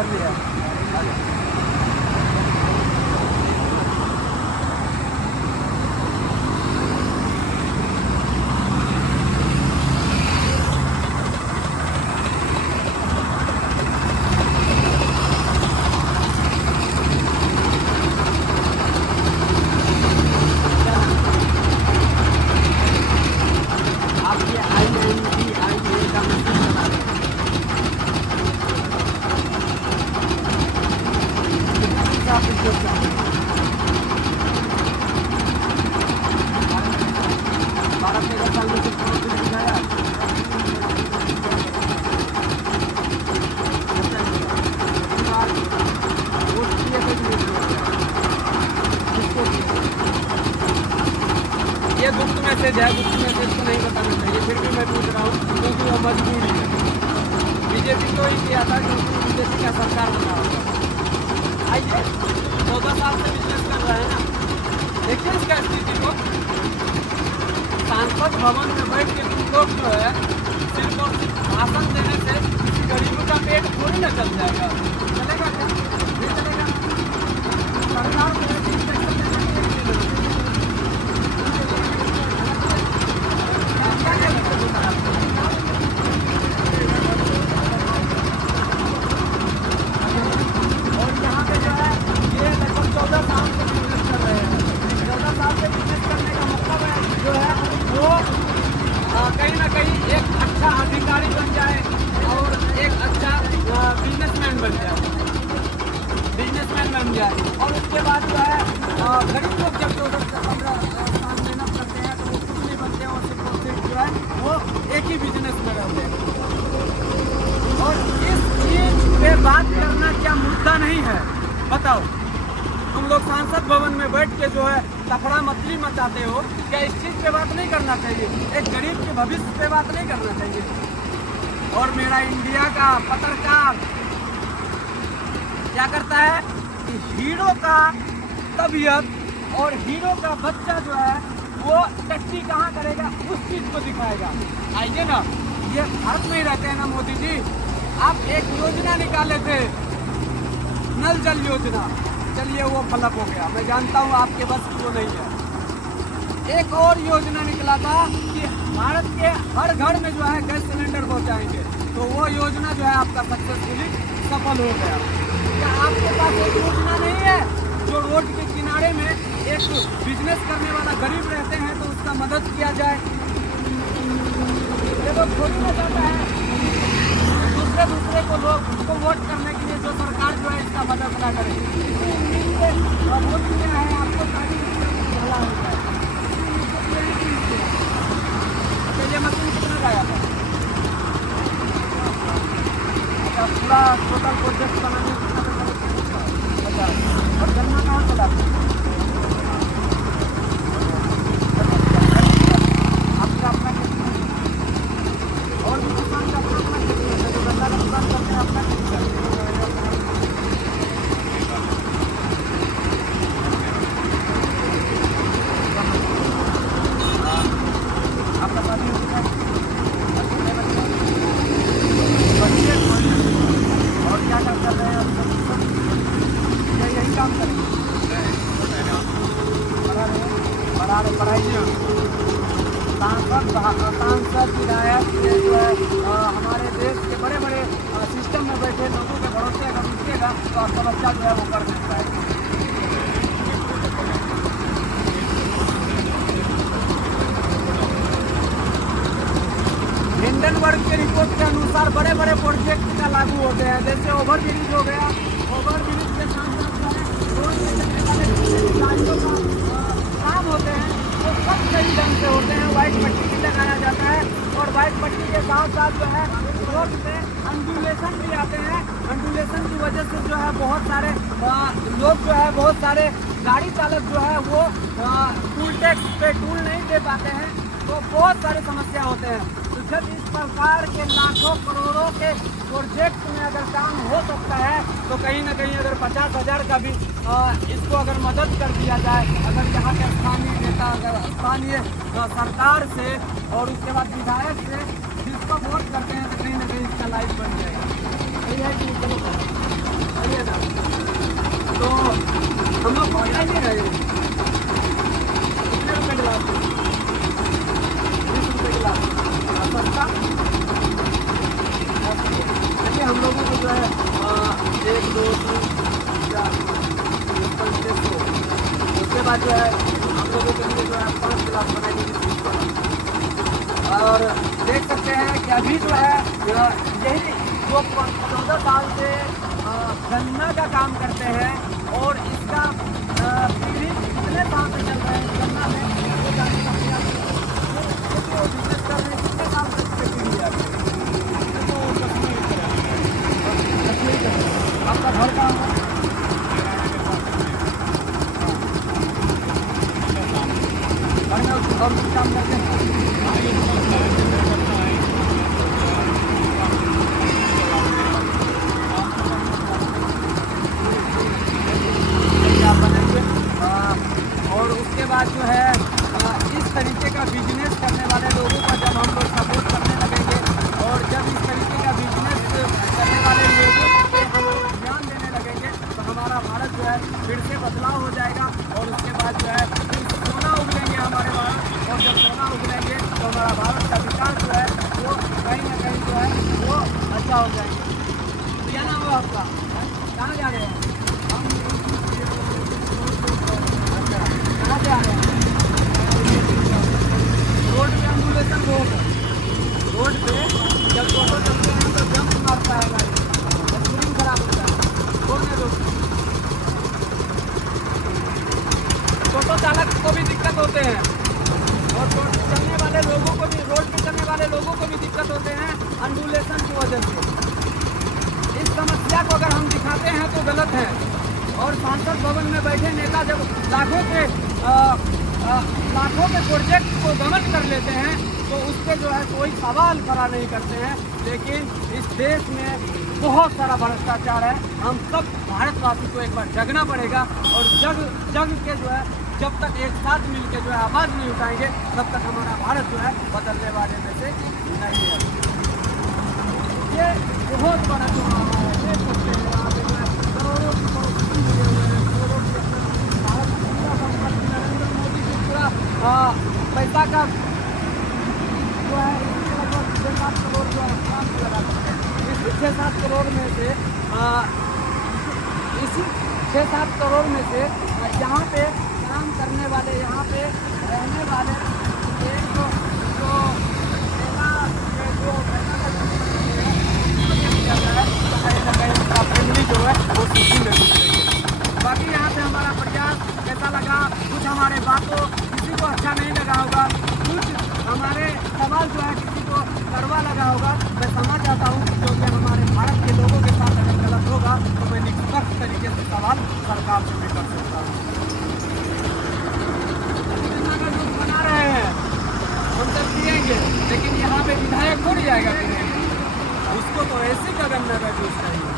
कर लिया। ये गुप्त मैसेज है, गुप्त मैसेज को नहीं बताना चाहिए, फिर भी मैं पूछ रहा हूँ क्योंकि वो मजबूरी है। बीजेपी को ही किया था क्योंकि बीजेपी का सरकार बना होगा। आइए 14 साल से बिजनेस कर रहे हैं ना, देखिए इसका स्थिति को। सांसद भवन में बैठ के तुम लोग जो है सिर्फ और सिर्फ भाषण देने से किसी गरीबों का पेट थोड़ी ना चल जाएगा। चलेगा क्या? नहीं चलेगा। सरकार को कहीं ना कहीं एक अच्छा अधिकारी बन जाए और एक अच्छा बिजनेसमैन बन जाए और उसके बाद जो है गरीब लोग जब 14 से 15 साल मेहनत करते हैं तो वो खुद नहीं बनते हैं और सिर्फ जो है वो एक ही बिजनेस में रहते हैं। और इस चीज पे बात करना क्या मुद्दा नहीं है? बताओ, तुम लोग सांसद भवन में बैठ के जो है लफड़ा मचली मचाते हो, क्या इस चीज पे बात नहीं करना चाहिए? एक गरीब के भविष्य पे बात नहीं करना चाहिए? और मेरा इंडिया का पत्रकार क्या करता है कि हीरो का तबीयत और हीरो का बच्चा जो है वो टट्टी कहाँ करेगा उस चीज को दिखाएगा। आइए ना, ये भारत में ही रहते हैं ना मोदी जी। आप एक योजना निकाले थे, नल जल योजना, चलिए वो फ्लॉप हो गया, मैं जानता हूँ आपके बस वो नहीं है। एक और योजना निकला था कि भारत के हर घर में जो है गैस सिलेंडर पहुँचाएंगे, तो वो योजना जो है आपका सक्सेसफुली सफल हो गया। क्या आपके पास एक योजना नहीं है जो रोड के किनारे में एक बिजनेस करने वाला गरीब रहते हैं तो उसका मदद किया जाए? ये तो थोड़ी ना चाहता है दूसरे को लोग उसको वोट करने के लिए जो सरकार जो है इसका मदद ना करे। वोट किया है आपको सारी भला होता है। तो ये मशीन कितना आया था? अच्छा, पूरा टोटल प्रोजेक्ट बनाने कितना पैसा? और गन्ना कहाँ से लाते? आपका अपना खेती और भी किसान का अपना अपना खेती है, जो गन्ना का दुकान करते हैं अपना खेती है। आपका शादी हो चुका है? बच्चे और क्या कर रहे हैं? यही काम करेंगे, पढ़ाई सांसद विधायक जो है हमारे देश के बड़े बड़े सिस्टम में बैठे लोगों के भरोसे अगर उठेगा तो आपका बच्चा जो है वो कर सकता है। हिंडनबर्ग के रिपोर्ट के अनुसार बड़े बड़े प्रोजेक्ट का लागू होते हैं, जैसे ओवर ब्रिज हो गया। ओवर ब्रिज के साथ रोड में चलने वाले गाड़ियों का काम होते हैं वो सब सही ढंग से होते हैं। वाइट पट्टी भी लगाया जाता है और वाइट पट्टी के साथ साथ जो है रोड पे अंडुलेशन भी आते हैं। अंडुलेशन की वजह से जो है बहुत सारे लोग जो है बहुत सारे गाड़ी चालक जो है वो टूल टैक्स पे टूल नहीं दे पाते हैं, तो बहुत सारी समस्या होते हैं। तो जब इस प्रकार के लाखों करोड़ों के प्रोजेक्ट में अगर काम हो सकता है तो कहीं ना कहीं अगर 50,000 का भी इसको अगर मदद कर दिया जाए, अगर यहाँ के स्थानीय नेता अगर स्थानीय सरकार से और उसके बाद विधायक से जिसको वोट करते हैं तो कहीं ना कहीं इसका लाइफ बन जाएगा। यही है कि बाद जो है हम लोगों के लिए जो है 5 गिलास बनाएंगे इस पर। और देख सकते हैं कि अभी जो है यही जो 14 साल से गन्ना का काम करते हैं और इसका पीढ़ी कितने साल से चल रहा है गन्ना में वो जानने का प्रयास बिजनेस कर रहे हैं। कितने साल से पीढ़ी है आपका घर का घर में और कुछ काम करते हैं। और उसके बाद जो है इस तरीके का बिजनेस करने वाले लोगों का जब हम लोग सपोर्ट करने लगेंगे और जब इस तरीके का बिजनेस करने वाले लोगों पे हम लोग ध्यान देने लगेंगे तो हमारा भारत जो है फिर से बदलाव हो जाएगा। और उसके बाद जो है फिर सोना उगलेंगे हमारे भारत, और जब सोना उगलेंगे तो हमारा भारत का विकास जो है वो कहीं ना कहीं जो है वो अच्छा हो जाएगा। क्या नाम है आपका? कहाँ जा रहे हैं? कहाँ जा रहे हैं? रोड पे एम्बुलेंस रोड पे जब टोटो चलते हैं तो जंप मारता है गाड़ी, स्क्रीन खराब होता है। छोड़ने दो। टोटो चालक को भी दिक्कत होते हैं और चलने वाले लोगों को भी, रोड पे चलने वाले लोगों को भी दिक्कत होते हैं एम्बुलेंस की वजह से। इस समस्या को अगर हम दिखाते हैं तो गलत है। और सांसद भवन में बैठे नेता जब लाखों के प्रोजेक्ट को गमन कर लेते हैं तो उस पर जो है कोई सवाल खड़ा नहीं करते हैं। लेकिन इस देश में बहुत सारा भ्रष्टाचार है। हम सब भारतवासी को एक बार जगना पड़ेगा और जग के जो है जब तक एक साथ मिल के जो है आवाज़ नहीं उठाएंगे तब तक हमारा भारत जो है बदलने वाले में से नहीं है। ये बहुत बड़ा चुनाव है, देख सकते हैं यहाँ पे जो है करोड़ों की करोड़पति मिले हुए हैं, करोड़ों की अपना भारत पूरा संपत्ति नरेंद्र मोदी की पूरा पैसा का जो है लगभग 6-7 करोड़ जो है काम से लगा सकते हैं। इस 6-7 करोड़ में से इसी 6-7 करोड़ में से यहाँ पे काम करने वाले, यहाँ पे रहने वाले एक जो फैमिली जो है वो सुखी में घुस रही है। बाकी यहाँ पे हमारा प्रयास कैसा लगा, कुछ हमारे बातों किसी को अच्छा नहीं लगा होगा, कुछ हमारे सवाल जो है किसी को कड़वा लगा होगा, मैं समझ आता हूँ क्योंकि हमारे भारत के लोगों के साथ अगर गलत होगा तो मैं निष्पक्ष तरीके से सवाल सरकार से भी कर सकता हूँ। बना रहे हैं हम सब पिएंगे, लेकिन यहाँ पे विधायक थोड़ी जाएगा पीने, उसको तो ऐसी का गन्ना का जूस चाहिए।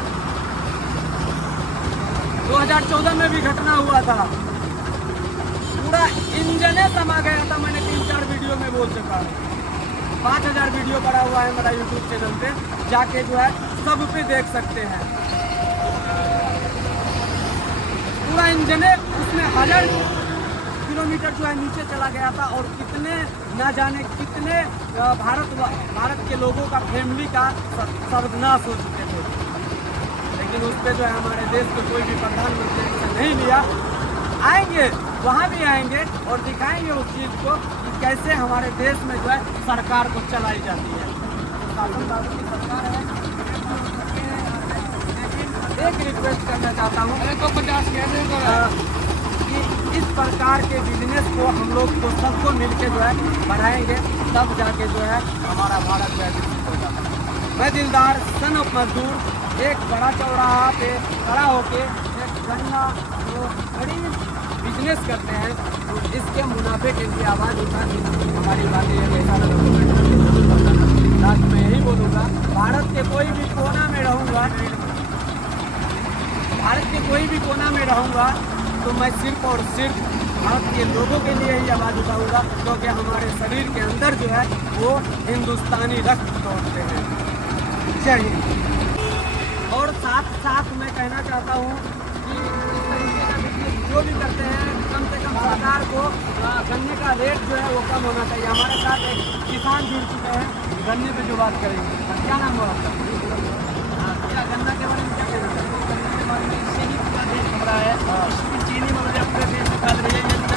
2014 में भी घटना हुआ था, पूरा इंजने समा गया था। मैंने 3-4 वीडियो में बोल चुका हूँ। 5000 वीडियो पड़ा हुआ है मेरा यूट्यूब चैनल पे, जाके जो है सब पे देख सकते हैं। पूरा इंजने उसमें 1000 किलोमीटर जो है नीचे चला गया था और कितने ना जाने कितने भारत के लोगों का फैमिली का सर्वनाश हो चुके थे। लेकिन उस पर जो है हमारे देश के कोई भी प्रधानमंत्री ने नहीं लिया। आएंगे, वहाँ भी आएंगे और दिखाएंगे उस चीज़ को कि कैसे हमारे देश में जो है सरकार को चलाई जाती है। शासन दादू की सरकार है। लेकिन एक रिक्वेस्ट करना चाहता हूँ, 150 कि इस प्रकार के बिजनेस को हम लोग तो सबको मिलके जो है बढ़ाएंगे, तब जाके जो है हमारा भारत जो है विकसित होगा। मैं दिलदार सन ऑफ मजदूर एक बड़ा चौराहा पे खड़ा होके एक गन्ना जो गरीब बिजनेस करते हैं तो इसके मुनाफे के लिए आवाज़ उठानी हमारी बातें ये कैसा लगा। लास्ट में यही बोलूँगा, भारत के कोई भी कोना में रहूँगा, भारत के कोई भी कोना में रहूँगा तो मैं सिर्फ और सिर्फ भारत के लोगों के लिए ही आवाज़ उठाऊंगा, क्योंकि हमारे शरीर के अंदर जो है वो हिंदुस्तानी रक्त दौड़ते हैं। जय हिंद। और साथ साथ मैं कहना चाहता हूँ कि इस तरीके का बिजनेस जो भी करते हैं कम से कम सरकार को गन्ने का रेट जो है वो कम होना चाहिए। हमारे साथ एक किसान जुड़ चुके हैं, गन्ने पे जो बात करेंगे। क्या नाम है आपका? क्या गन्ना के बारे में क्या कहना चाहिए? इससे ही पूरा देश घबरा है। चीनी मतलब अपने देश में फैल रही है।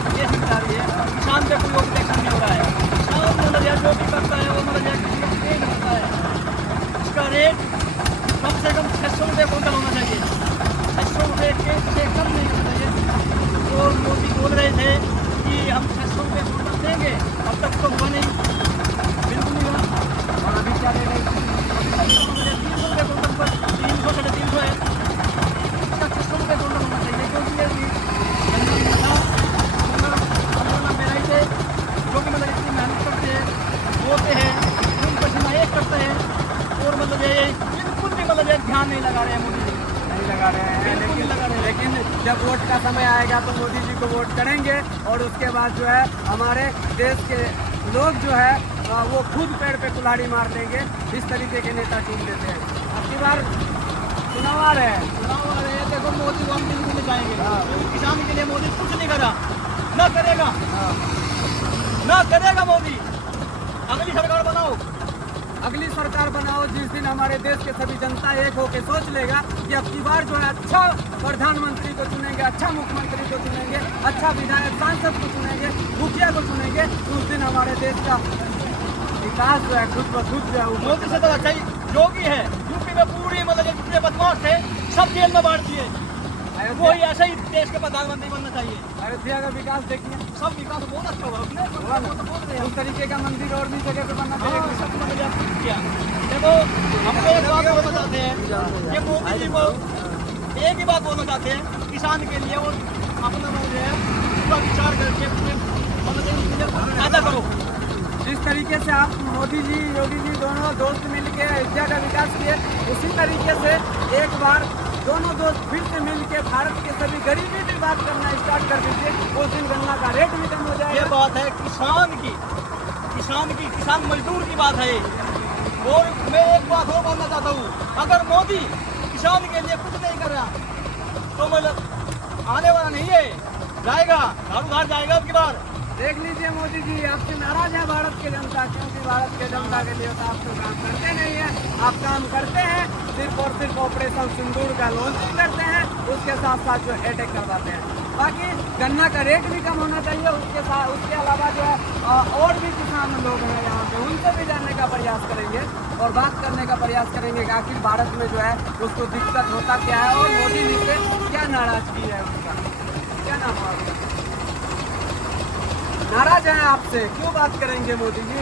हम 600 रुपये क्विंटल देंगे, अब तक तो हुआ नहीं, बिल्कुल नहीं हुआ। और अभी क्या दे रहे हैं? 300 रुपये क्विंटल पर, 300 साढ़े 300 है, इसका 600 रुपये क्विंटल होना चाहिए, क्योंकि ये मेरा से जो कि मतलब इतनी मेहनत करते हैं, बोते हैं, खून पसीना एक करते हैं, और मतलब ये बिल्कुल भी मतलब ये ध्यान नहीं लगा रहे हैं मोदी जी, नहीं लगा रहे हैं, बिल्कुल नहीं लगा रहे हैं। लेकिन जब वोट का समय आएगा तो मोदी जी को वोट करेंगे और उसके बाद जो है हमारे देश के लोग जो है वो खुद पेड़ पे कुल्हाड़ी मार देंगे। इस तरीके के नेता चुन लेते हैं। अब की बार चुनाव आ रहे हैं, चुनाव आ रहे हैं, देखो मोदी को हम बिल्कुल नहीं जाएंगे, हाँ। क्योंकि किसान के लिए मोदी कुछ नहीं करा, ना करेगा, हाँ। ना करेगा मोदी। अगली सरकार बनाओ, अगली सरकार बनाओ जिस दिन हमारे देश के सभी जनता एक होकर सोच लेगा कि अब की बार जो है अच्छा प्रधानमंत्री को चुनेंगे, अच्छा मुख्यमंत्री को चुनेंगे, अच्छा विधायक सांसद को चुनेंगे, मुखिया को चुनेंगे, तो उस दिन हमारे देश का विकास जो है खुद ब खुद जो है मोदी से तो अच्छा ही योगी है, यूपी में पूरी मतलब जितने बदमाश थे सब जेल में बांट दिए, वही ऐसे ही देश के प्रधानमंत्री बनना चाहिए। अयोध्या का विकास देखिए, सब विकास बहुत अच्छा हुआ उसने, वो तो बोल रहे हैं। उस तरीके का मंदिर और भी जगह पे बनना चाहिए। हाँ, सब मतलब ये किया। देखो हम एक बात बोलना चाहते हैं कि मोदी जी को एक ही बात बोलना चाहते हैं, किसान के लिए वो अपना जो है पूरा विचार करके मतलब फायदा करो। जिस तरीके से आप मोदी जी योगी जी दोनों दोस्त मिलके अयोध्या का विकास किए, उसी तरीके से एक बार दोनों दोस्त फिर से मिलके भारत के सभी गरीबी की बात करना स्टार्ट कर दीजिए। उस दिन गन्ना का रेट भी कम हो ये जाएगा। बात है किसान की, किसान मजदूर की बात है। और मैं एक बात और बोलना चाहता हूँ, अगर मोदी किसान के लिए कुछ नहीं कर रहा तो मतलब आने वाला नहीं है, जाएगा झाड़ू घर जाएगा अब की बार। देख लीजिए मोदी जी आपसे नाराज है भारत की जनता, क्योंकि भारत के जनता के लिए तो आप तो काम करते नहीं है। आप काम करते हैं सिर्फ और सिर्फ ऑपरेशन सिंदूर का लॉन्चिंग करते हैं, उसके साथ साथ जो अटैक करवाते हैं। बाकी गन्ना का रेट भी कम होना चाहिए, उसके अलावा जो है और भी किसान लोग हैं यहाँ पे, उनसे भी जानने का प्रयास करेंगे और बात करने का प्रयास करेंगे कि आखिर भारत में जो है उसको दिक्कत होता क्या है और मोदी जी से क्या नाराजगी है उनका। क्या नाम है आपका? नाराज हैं आपसे, क्यों बात करेंगे मोदी जी?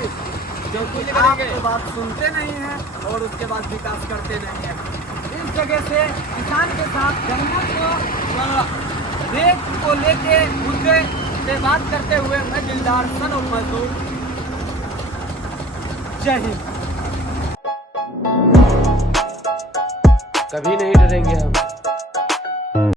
क्योंकि आप तो बात सुनते नहीं हैं और उसके बाद विकास करते नहीं हैं। इस जगह से किसान के साथ गन्ना को रेट को लेके मुद्दे से बात करते हुए मैं दिलदार सन और मजदूर, जय हिंद। कभी नहीं डरेंगे हम।